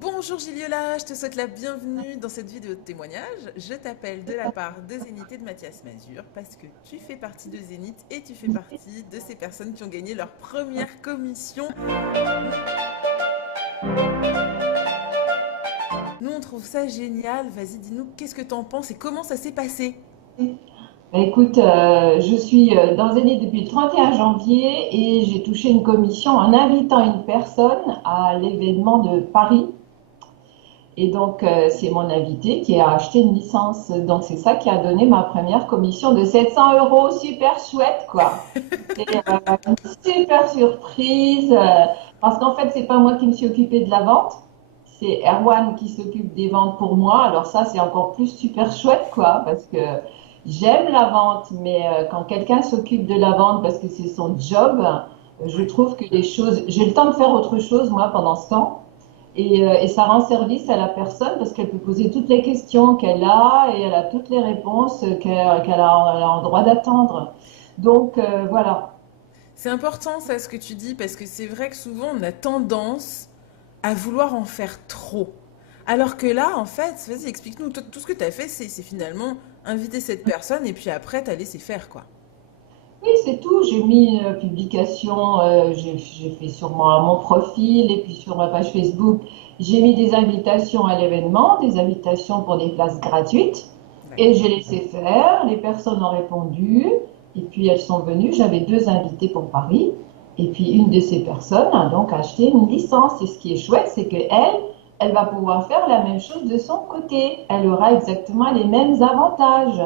Bonjour Giliola, je te souhaite la bienvenue dans cette vidéo de témoignage. Je t'appelle de la part de Zénith et de Mathias Mazur parce que tu fais partie de Zénith et tu fais partie de ces personnes qui ont gagné leur première commission. Nous, on trouve ça génial. Vas-y, dis-nous, qu'est-ce que t'en penses et comment ça s'est passé? Écoute, je suis dans Zénith depuis le 31 janvier et j'ai touché une commission en invitant une personne à l'événement de Paris. Et donc, c'est mon invité qui a acheté une licence. Donc, c'est ça qui a donné ma première commission de 700 euros. Super chouette, quoi. C'était une super surprise parce qu'en fait, c'est pas moi qui me suis occupée de la vente. C'est Erwan qui s'occupe des ventes pour moi. Alors ça, c'est encore plus super chouette, quoi, parce que j'aime la vente, mais quand quelqu'un s'occupe de la vente parce que c'est son job, je Ouais. trouve que les choses, j'ai le temps de faire autre chose, moi, pendant ce temps. Et ça rend service à la personne parce qu'elle peut poser toutes les questions qu'elle a et elle a toutes les réponses qu'elle a en droit d'attendre. Donc, voilà. C'est important ça ce que tu dis parce que c'est vrai que souvent on a tendance à vouloir en faire trop. Alors que là, en fait, vas-y, explique-nous, tout ce que tu as fait, c'est finalement inviter cette personne et puis après t'as laissé faire quoi. Oui, c'est tout. J'ai mis publication, j'ai fait sur mon profil et puis sur ma page Facebook, j'ai mis des invitations à l'événement, des invitations pour des places gratuites et D'accord. j'ai laissé faire. Les personnes ont répondu et puis elles sont venues. J'avais deux invités pour Paris et puis une de ces personnes a donc acheté une licence. Et ce qui est chouette, c'est que elle va pouvoir faire la même chose de son côté. Elle aura exactement les mêmes avantages.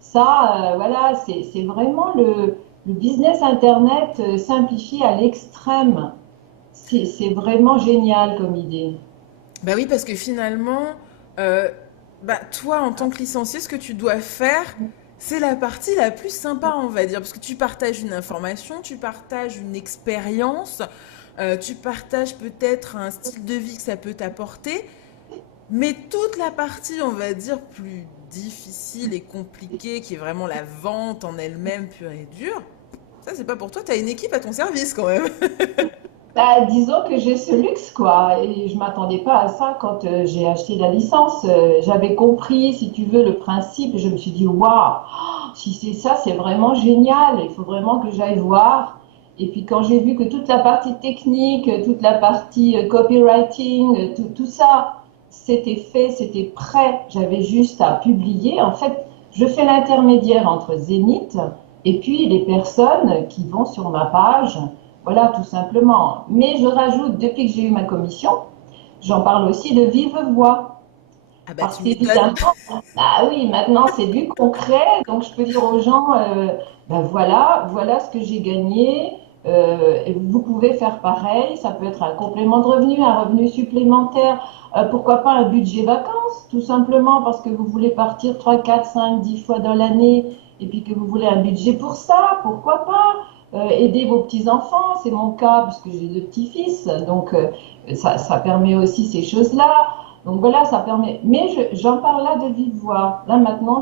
Ça, voilà, c'est vraiment le business Internet simplifié à l'extrême. C'est vraiment génial comme idée. Bah oui, parce que finalement, euh, bah toi, en tant que licencié, ce que tu dois faire, c'est la partie la plus sympa, on va dire, parce que tu partages une information, tu partages une expérience, tu partages peut-être un style de vie que ça peut t'apporter, mais toute la partie, on va dire, plus difficile et compliquée, qui est vraiment la vente en elle-même pure et dure, ça, c'est pas pour toi, tu as une équipe à ton service quand même. Bah, disons que j'ai ce luxe, quoi, et je m'attendais pas à ça quand j'ai acheté la licence. J'avais compris, si tu veux, le principe, et je me suis dit, waouh, si c'est ça, c'est vraiment génial, il faut vraiment que j'aille voir. Et puis quand j'ai vu que toute la partie technique, toute la partie copywriting, tout ça, c'était fait, c'était prêt, j'avais juste à publier. En fait, je fais l'intermédiaire entre Zénith et puis les personnes qui vont sur ma page. Voilà, tout simplement. Mais je rajoute, depuis que j'ai eu ma commission, j'en parle aussi de vive voix. Ah bah Parce tu m'étonnes. qu'évidemment, ah oui, maintenant c'est du concret, donc je peux dire aux gens, ben voilà, voilà ce que j'ai gagné, et vous pouvez faire pareil, ça peut être un complément de revenu, un revenu supplémentaire, pourquoi pas un budget vacances, tout simplement parce que vous voulez partir 3, 4, 5, 10 fois dans l'année, et puis que vous voulez un budget pour ça, pourquoi pas. Aider vos petits-enfants, c'est mon cas, puisque j'ai deux petits-fils, donc ça permet aussi ces choses-là. Donc voilà, ça permet. Mais j'en parle là de vive voix. Là maintenant,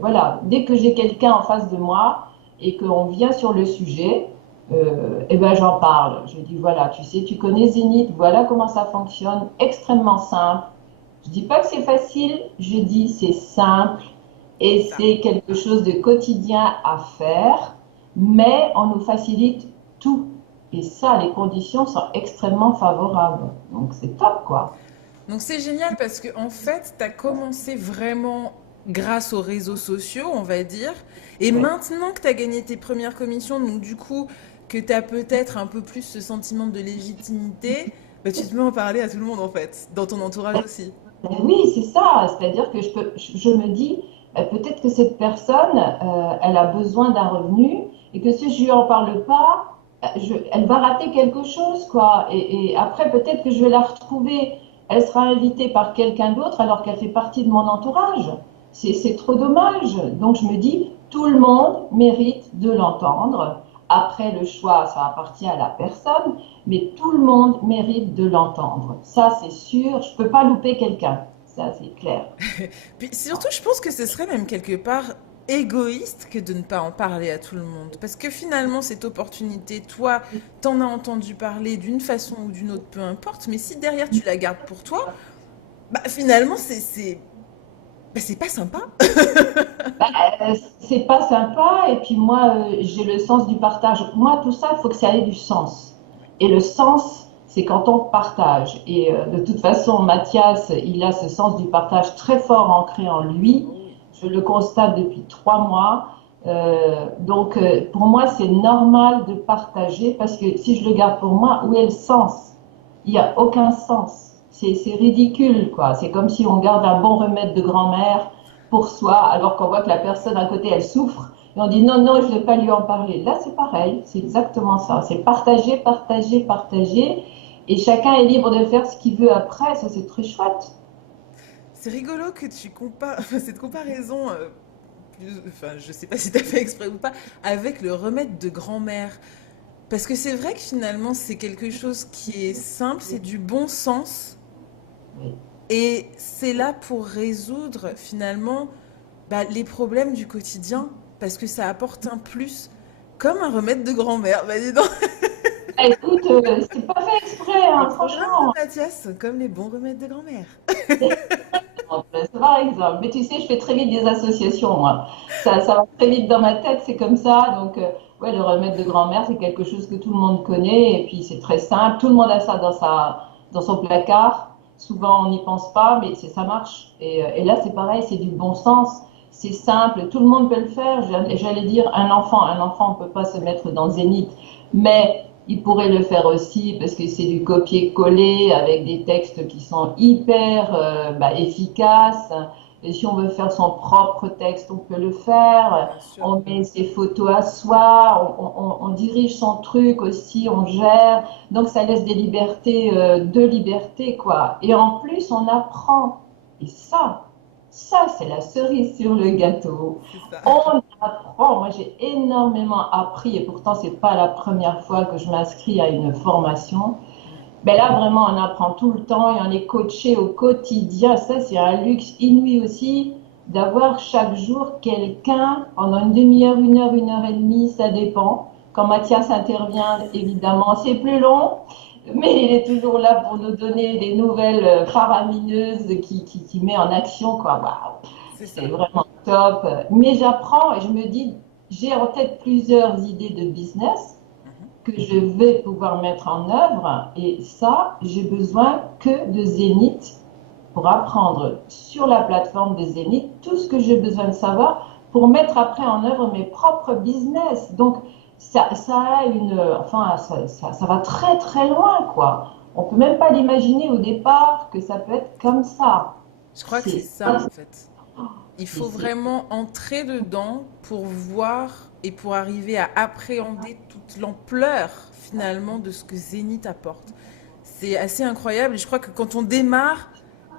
voilà, dès que j'ai quelqu'un en face de moi et qu'on vient sur le sujet, eh ben j'en parle. Je dis voilà, tu sais, tu connais Zénith, voilà comment ça fonctionne, extrêmement simple. Je dis pas que c'est facile, je dis c'est simple C'est et ça. c'est quelque chose de quotidien à faire, mais on nous facilite tout. Et ça, les conditions sont extrêmement favorables. Donc c'est top quoi. Donc c'est génial parce que en fait, tu as commencé vraiment grâce aux réseaux sociaux, on va dire. Et Oui. maintenant que tu as gagné tes premières commissions, donc du coup, que tu as peut-être un peu plus ce sentiment de légitimité, bah, tu te mets à en parler à tout le monde en fait, dans ton entourage aussi. Oui, c'est ça. C'est-à-dire que je me dis, peut-être que cette personne, elle a besoin d'un revenu et que si je lui en parle pas, elle va rater quelque chose, quoi. Et après, peut-être que je vais la retrouver. Elle sera invitée par quelqu'un d'autre alors qu'elle fait partie de mon entourage. C'est trop dommage. Donc je me dis, tout le monde mérite de l'entendre. Après, le choix, ça appartient à la personne, mais tout le monde mérite de l'entendre. Ça, c'est sûr, je ne peux pas louper quelqu'un. Ça, c'est clair. Puis surtout, je pense que ce serait même quelque part égoïste que de ne pas en parler à tout le monde. Parce que finalement, cette opportunité, toi, t'en as entendu parler d'une façon ou d'une autre, peu importe, mais si derrière tu la gardes pour toi, bah finalement, c'est pas sympa. Bah, c'est pas sympa. Et puis moi, j'ai le sens du partage. Moi, tout ça, il faut que ça ait du sens. Et le sens, c'est quand on partage. Et de toute façon, Mathias, il a ce sens du partage très fort ancré en lui. Oh oui. Je le constate depuis 3 mois. Donc, pour moi, c'est normal de partager parce que si je le garde pour moi, où est le sens? Il n'y a aucun sens. C'est ridicule, quoi. C'est comme si on garde un bon remède de grand-mère pour soi, alors qu'on voit que la personne à côté, elle souffre, et on dit non, non, je ne vais pas lui en parler. Là, c'est pareil, c'est exactement ça. C'est partager, partager, partager, et chacun est libre de faire ce qu'il veut après. Ça, c'est très chouette. C'est rigolo que tu compares, enfin, cette comparaison, enfin, je sais pas si tu as fait exprès ou pas, avec le remède de grand-mère. Parce que c'est vrai que finalement, c'est quelque chose qui est simple, c'est du bon sens. Oui. Et c'est là pour résoudre finalement bah, les problèmes du quotidien. Parce que ça apporte un plus, comme un remède de grand-mère. Bah, dis donc, Ah, écoute, c'est pas fait exprès, le hein, programme de franchement. Mathias, comme les bons remèdes de grand-mère. C'est par exemple. Mais tu sais, je fais très vite des associations, moi. Ça va très vite dans ma tête, c'est comme ça. Donc, ouais, le remède de grand-mère, c'est quelque chose que tout le monde connaît. Et puis, c'est très simple. Tout le monde a ça dans son placard. Souvent, on n'y pense pas, mais ça marche. Et là, c'est pareil, c'est du bon sens. C'est simple. Tout le monde peut le faire. J'allais dire un enfant, on ne peut pas se mettre dans le zénith. Mais il pourrait le faire aussi parce que c'est du copier-coller avec des textes qui sont hyper efficaces. Et si on veut faire son propre texte, on peut le faire. Bien sûr. On met ses photos à soi, on dirige son truc aussi, on gère. Donc ça laisse des libertés, de liberté, quoi. Et en plus, on apprend. Et ça, c'est la cerise sur le gâteau. C'est ça. On apprend. Moi, j'ai énormément appris et pourtant, c'est pas la première fois que je m'inscris à une formation. Mm. Mais là, vraiment, on apprend tout le temps et on est coaché au quotidien. Ça, c'est un luxe inouï aussi d'avoir chaque jour quelqu'un pendant une demi-heure, une heure et demie, ça dépend. Quand Mathias intervient, évidemment, c'est plus long, mais il est toujours là pour nous donner des nouvelles faramineuses qui met en action, quoi. Waouh, C'est c'est ça. vraiment top. Mais j'apprends et je me dis, j'ai en tête plusieurs idées de business Mhm. que je vais pouvoir mettre en œuvre. Et ça, j'ai besoin que de Zénith pour apprendre sur la plateforme de Zénith tout ce que j'ai besoin de savoir pour mettre après en œuvre mes propres business. Donc, ça a enfin, ça va très très loin, quoi. On peut même pas l'imaginer au départ que ça peut être comme ça. Je crois que c'est C'est, ça en fait. Il et faut c'est, vraiment entrer dedans pour voir et pour arriver à appréhender toute l'ampleur finalement de ce que Zénith apporte. C'est assez incroyable et je crois que quand on démarre,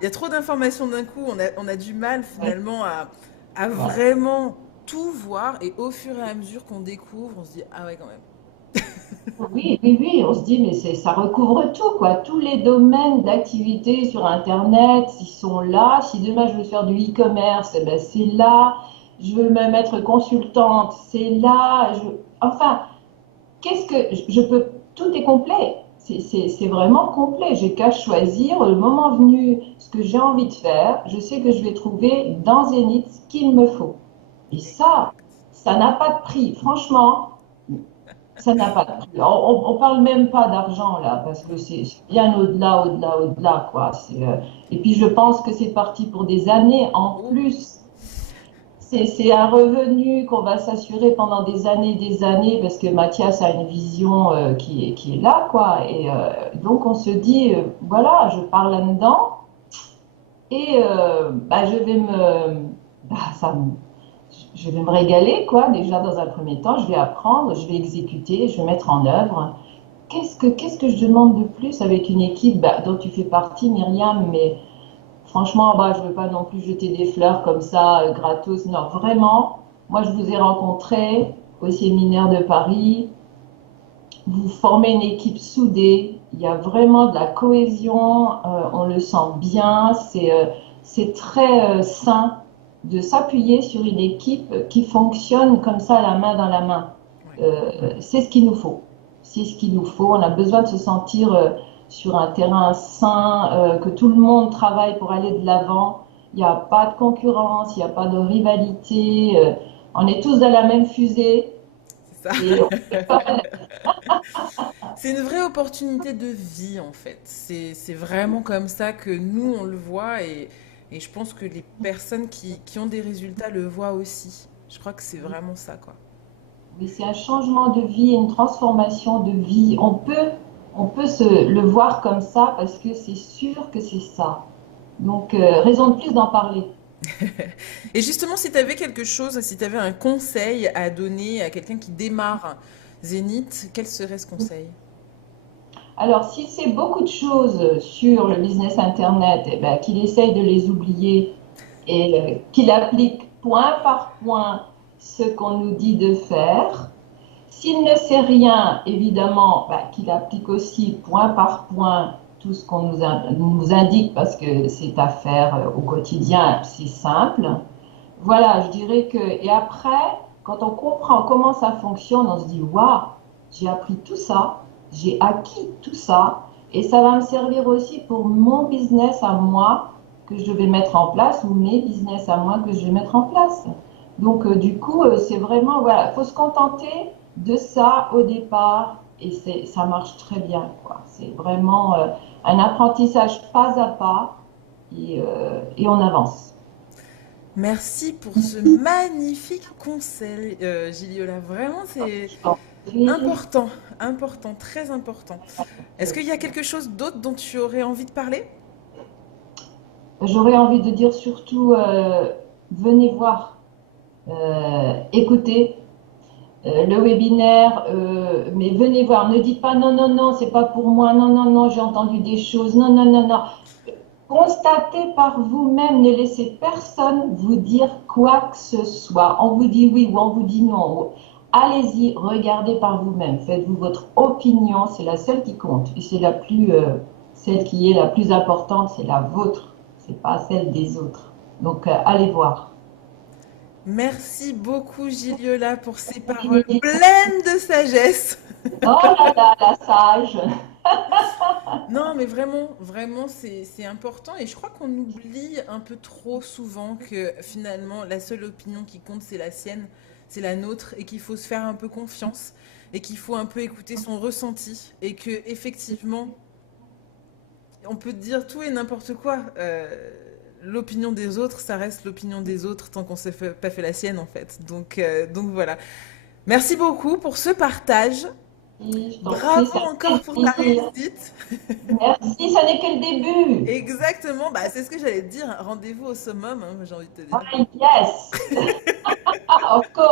il y a trop d'informations d'un coup, on a du mal finalement à ouais. vraiment tout voir et au fur et à mesure qu'on découvre, on se dit ah ouais quand même. Oui, oui, oui, on se dit, mais ça recouvre tout, quoi. Tous les domaines d'activité sur Internet, ils sont là. Si demain je veux faire du e-commerce, eh ben, c'est là. Je veux me mettre consultante, c'est là. Enfin, je peux, tout est complet. C'est vraiment complet. J'ai qu'à choisir le moment venu ce que j'ai envie de faire. Je sais que je vais trouver dans Zenith ce qu'il me faut. Et Exact. ça n'a pas de prix. Franchement, ça n'a pas de prix. On parle même pas d'argent là, parce que Non. c'est bien au-delà, au-delà, au-delà, quoi. Et puis je pense que c'est parti pour des années en Oh oui. plus. C'est un revenu qu'on va s'assurer pendant des années, parce que Mathias a une vision qui est là, quoi. Et donc on se dit, voilà, je pars là-dedans et je vais bah, ça me- je vais me régaler, quoi. Déjà dans un premier temps, je vais apprendre, je vais exécuter, je vais mettre en œuvre. Qu'est-ce que je demande de plus avec une équipe dont tu fais partie, Myriam, mais franchement, je ne veux pas non plus jeter des fleurs comme ça, gratos. Non, vraiment, moi, je vous ai rencontré au séminaire de Paris. Vous formez une équipe soudée. Il y a vraiment de la cohésion. On le sent bien. C'est très sain. de s'appuyer sur une équipe qui fonctionne comme ça, la main dans la main. Ouais. C'est ce qu'il nous faut. C'est ce qu'il nous faut. On a besoin de se sentir sur un terrain sain, que tout le monde travaille pour aller de l'avant. Il n'y a pas de concurrence, il n'y a pas de rivalité. On est tous dans la même fusée C'est ça. et on fait pas. C'est une vraie opportunité de vie en fait. C'est vraiment comme ça que nous on le voit et je pense que les personnes qui ont des résultats le voient aussi. Je crois que c'est vraiment ça quoi. Oui, c'est un changement de vie, une transformation de vie. On peut le voir comme ça parce que c'est sûr que c'est ça. Donc, raison de plus d'en parler. Et justement, si tu avais quelque chose, si tu avais un conseil à donner à quelqu'un qui démarre Zénith, quel serait ce conseil? Alors, si c'est beaucoup de choses sur le business Internet, eh ben, qu'il essaye de les oublier et qu'il applique point par point ce qu'on nous dit de faire. S'il ne sait rien, évidemment, ben, qu'il applique aussi point par point tout ce qu'on nous indique parce que c'est à faire au quotidien, c'est simple. Voilà, je dirais que. Et après, quand on comprend comment ça fonctionne, on se dit, waouh, j'ai appris tout ça, j'ai acquis tout ça, et ça va me servir aussi pour mon business à moi que je vais mettre en place ou mes business à moi que je vais mettre en place. Donc, du coup, c'est vraiment, voilà, il faut se contenter de ça au départ et ça marche très bien, quoi. C'est vraiment un apprentissage pas à pas et on avance. Merci pour ce magnifique conseil, Giliola. Vraiment, c'est Je t'en prie. important, important, très important. Est-ce qu'il y a quelque chose d'autre dont tu aurais envie de parler? J'aurais envie de dire surtout, venez voir, écoutez le webinaire, mais venez voir. Ne dites pas non, non, non, c'est pas pour moi, non, non, non, j'ai entendu des choses, non, non, non, non. Constatez par vous-même, ne laissez personne vous dire quoi que ce soit. On vous dit oui ou on vous dit non. Allez-y, regardez par vous-même. Faites-vous votre opinion, c'est la seule qui compte. Et c'est celle qui est la plus importante, c'est la vôtre. C'est pas celle des autres. Donc, allez voir. Merci beaucoup, Giliola, pour ces paroles pleines de sagesse. Oh là là, la sage. Non, mais vraiment, vraiment, c'est important. Et je crois qu'on oublie un peu trop souvent que finalement, la seule opinion qui compte, c'est la sienne, c'est la nôtre, et qu'il faut se faire un peu confiance, et qu'il faut un peu écouter son ressenti, et que effectivement, on peut dire tout et n'importe quoi. L'opinion des autres, ça reste l'opinion des autres tant qu'on pas fait la sienne, en fait. Donc voilà. Merci beaucoup pour ce partage. Je t'en prie, Bravo ça me encore fait pour ta plaisir. réussite. Merci, ça n'est que le début. Exactement, bah, c'est ce que j'allais te dire. Rendez-vous au summum, hein, j'ai envie de te dire. Ah, yes, of course.